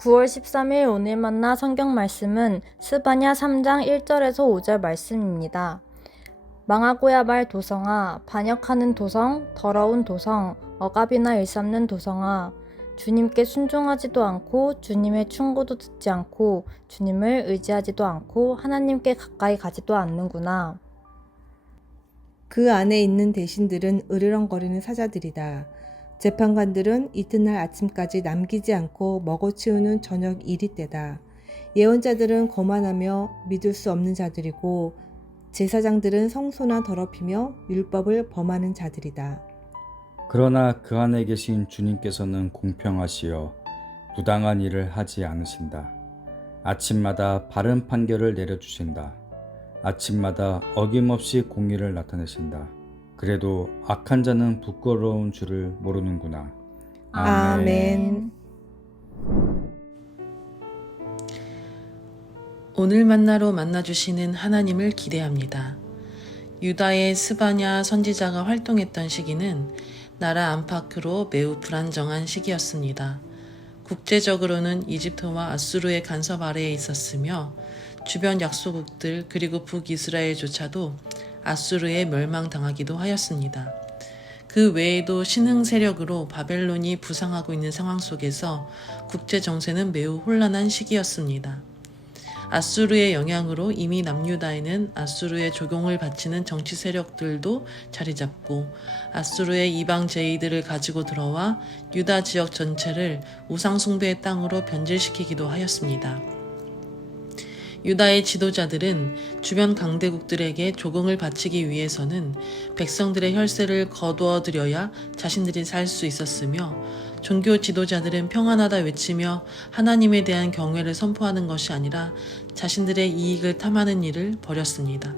9월 13일 오늘 만나 성경 말씀은 스바냐 3장 1절에서 5절 말씀입니다. 망하고야 말 도성아, 반역하는 도성, 더러운 도성, 억압이나 일삼는 도성아, 주님께 순종하지도 않고 주님의 충고도 듣지 않고 주님을 의지하지도 않고 하나님께 가까이 가지도 않는구나. 그 안에 있는 대신들은 으르렁거리는 사자들이다. 재판관들은 이튿날 아침까지 남기지 않고 먹어치우는 저녁 이리 때다. 예언자들은 거만하며 믿을 수 없는 자들이고 제사장들은 성소나 더럽히며 율법을 범하는 자들이다. 그러나 그 안에 계신 주님께서는 공평하시어 부당한 일을 하지 않으신다. 아침마다 바른 판결을 내려주신다. 아침마다 어김없이 공의를 나타내신다. 그래도 악한 자는 부끄러운 줄을 모르는구나. 아멘. 오늘 만나로 만나주시는 하나님을 기대합니다. 유다의 스바냐 선지자가 활동했던 시기는 나라 안팎으로 매우 불안정한 시기였습니다. 국제적으로는 이집트와 아수르의 간섭 아래에 있었으며 주변 약소국들 그리고 북이스라엘조차도 아수르에 멸망당하기도 하였습니다. 그 외에도 신흥 세력으로 바벨론이 부상하고 있는 상황 속에서 국제 정세는 매우 혼란한 시기였습니다. 아수르의 영향으로 이미 남유다에는 아수르의 조공을 바치는 정치 세력들도 자리 잡고 아수르의 이방 제의들을 가지고 들어와 유다 지역 전체를 우상 숭배의 땅으로 변질시키기도 하였습니다. 유다의 지도자들은 주변 강대국들에게 조공을 바치기 위해서는 백성들의 혈세를 거두어들여야 자신들이 살 수 있었으며 종교 지도자들은 평안하다 외치며 하나님에 대한 경외를 선포하는 것이 아니라 자신들의 이익을 탐하는 일을 벌였습니다.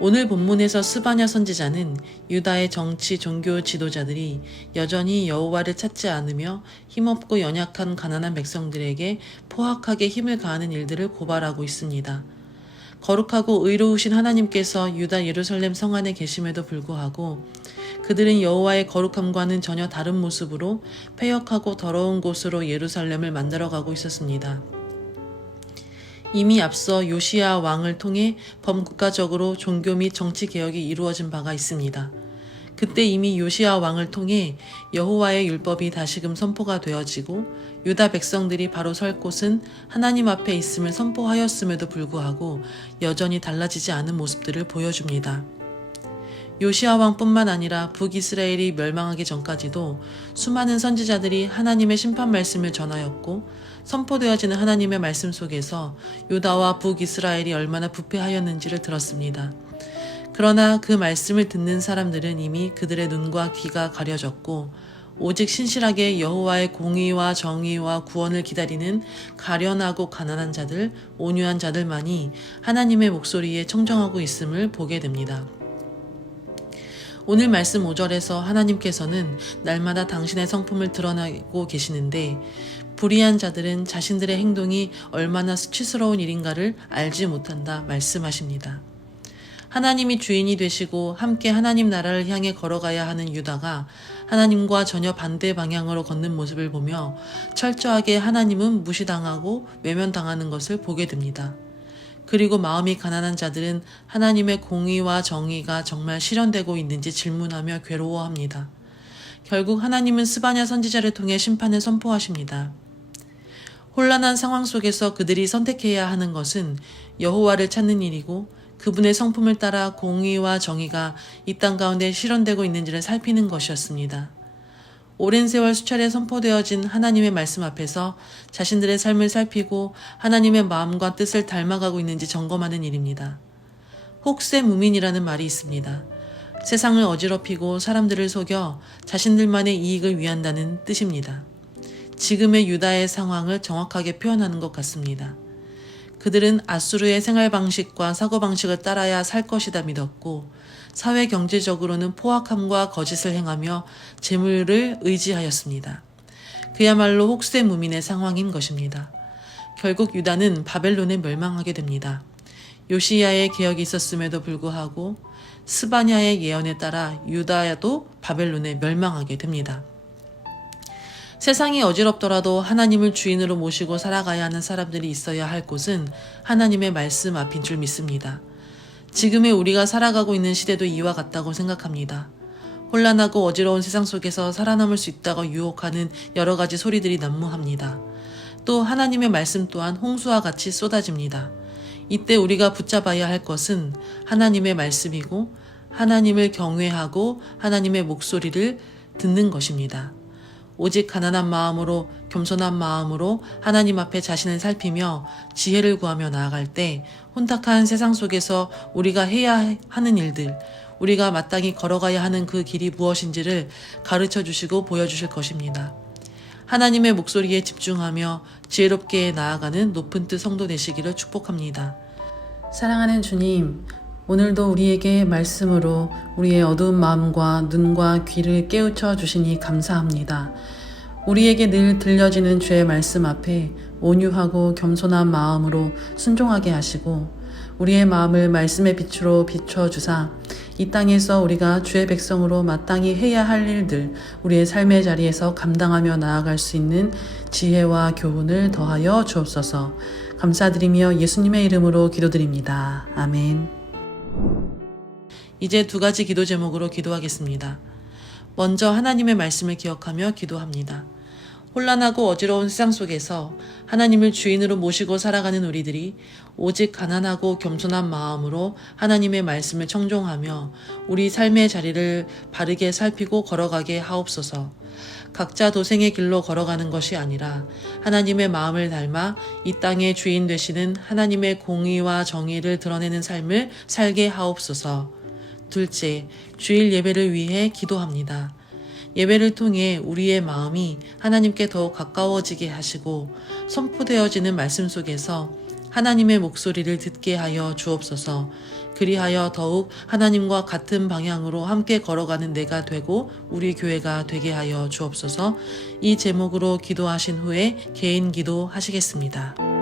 오늘 본문에서 스바냐 선지자는 유다의 정치 종교 지도자들이 여전히 여호와를 찾지 않으며 힘없고 연약한 가난한 백성들에게 포악하게 힘을 가하는 일들을 고발하고 있습니다. 거룩하고 의로우신 하나님께서 유다 예루살렘 성 안에 계심에도 불구하고 그들은 여호와의 거룩함과는 전혀 다른 모습으로 패역하고 더러운 곳으로 예루살렘을 만들어가고 있었습니다. 이미 앞서 요시야 왕을 통해 범국가적으로 종교 및 정치 개혁이 이루어진 바가 있습니다. 그때 이미 요시야 왕을 통해 여호와의 율법이 다시금 선포가 되어지고 유다 백성들이 바로 설 곳은 하나님 앞에 있음을 선포하였음에도 불구하고 여전히 달라지지 않은 모습들을 보여줍니다. 요시야 왕뿐만 아니라 북이스라엘이 멸망하기 전까지도 수많은 선지자들이 하나님의 심판 말씀을 전하였고 선포되어지는 하나님의 말씀 속에서 유다와 북이스라엘이 얼마나 부패하였는지를 들었습니다. 그러나 그 말씀을 듣는 사람들은 이미 그들의 눈과 귀가 가려졌고 오직 신실하게 여호와의 공의와 정의와 구원을 기다리는 가련하고 가난한 자들, 온유한 자들만이 하나님의 목소리에 청정하고 있음을 보게 됩니다. 오늘 말씀 5절에서 하나님께서는 날마다 당신의 성품을 드러내고 계시는데 불의한 자들은 자신들의 행동이 얼마나 수치스러운 일인가를 알지 못한다 말씀하십니다. 하나님이 주인이 되시고 함께 하나님 나라를 향해 걸어가야 하는 유다가 하나님과 전혀 반대 방향으로 걷는 모습을 보며 철저하게 하나님은 무시당하고 외면당하는 것을 보게 됩니다. 그리고 마음이 가난한 자들은 하나님의 공의와 정의가 정말 실현되고 있는지 질문하며 괴로워합니다. 결국 하나님은 스바냐 선지자를 통해 심판을 선포하십니다. 혼란한 상황 속에서 그들이 선택해야 하는 것은 여호와를 찾는 일이고 그분의 성품을 따라 공의와 정의가 이 땅 가운데 실현되고 있는지를 살피는 것이었습니다. 오랜 세월 수차례 선포되어진 하나님의 말씀 앞에서 자신들의 삶을 살피고 하나님의 마음과 뜻을 닮아가고 있는지 점검하는 일입니다. 혹세무민이라는 말이 있습니다. 세상을 어지럽히고 사람들을 속여 자신들만의 이익을 위한다는 뜻입니다. 지금의 유다의 상황을 정확하게 표현하는 것 같습니다. 그들은 아수르의 생활 방식과 사고 방식을 따라야 살 것이다 믿었고 사회 경제적으로는 포악함과 거짓을 행하며 재물을 의지하였습니다. 그야말로 혹세무민의 상황인 것입니다. 결국 유다는 바벨론에 멸망하게 됩니다. 요시야의 개혁이 있었음에도 불구하고 스바냐의 예언에 따라 유다야도 바벨론에 멸망하게 됩니다. 세상이 어지럽더라도 하나님을 주인으로 모시고 살아가야 하는 사람들이 있어야 할 곳은 하나님의 말씀 앞인 줄 믿습니다. 지금의 우리가 살아가고 있는 시대도 이와 같다고 생각합니다. 혼란하고 어지러운 세상 속에서 살아남을 수 있다고 유혹하는 여러 가지 소리들이 난무합니다. 또 하나님의 말씀 또한 홍수와 같이 쏟아집니다. 이때 우리가 붙잡아야 할 것은 하나님의 말씀이고 하나님을 경외하고 하나님의 목소리를 듣는 것입니다. 오직 가난한 마음으로 겸손한 마음으로 하나님 앞에 자신을 살피며 지혜를 구하며 나아갈 때 혼탁한 세상 속에서 우리가 해야 하는 일들, 우리가 마땅히 걸어가야 하는 그 길이 무엇인지를 가르쳐 주시고 보여주실 것입니다. 하나님의 목소리에 집중하며 지혜롭게 나아가는 높은 뜻 성도 되시기를 축복합니다. 사랑하는 주님, 오늘도 우리에게 말씀으로 우리의 어두운 마음과 눈과 귀를 깨우쳐 주시니 감사합니다. 우리에게 늘 들려지는 주의 말씀 앞에 온유하고 겸손한 마음으로 순종하게 하시고 우리의 마음을 말씀의 빛으로 비춰주사 이 땅에서 우리가 주의 백성으로 마땅히 해야 할 일들, 우리의 삶의 자리에서 감당하며 나아갈 수 있는 지혜와 교훈을 더하여 주옵소서. 감사드리며 예수님의 이름으로 기도드립니다. 아멘. 이제 두 가지 기도 제목으로 기도하겠습니다. 먼저 하나님의 말씀을 기억하며 기도합니다. 혼란하고 어지러운 세상 속에서 하나님을 주인으로 모시고 살아가는 우리들이 오직 가난하고 겸손한 마음으로 하나님의 말씀을 청종하며 우리 삶의 자리를 바르게 살피고 걸어가게 하옵소서. 각자 도생의 길로 걸어가는 것이 아니라 하나님의 마음을 닮아 이 땅의 주인 되시는 하나님의 공의와 정의를 드러내는 삶을 살게 하옵소서. 둘째, 주일 예배를 위해 기도합니다. 예배를 통해 우리의 마음이 하나님께 더욱 가까워지게 하시고 선포되어지는 말씀 속에서 하나님의 목소리를 듣게 하여 주옵소서. 그리하여 더욱 하나님과 같은 방향으로 함께 걸어가는 내가 되고 우리 교회가 되게 하여 주옵소서. 이 제목으로 기도하신 후에 개인 기도 하시겠습니다.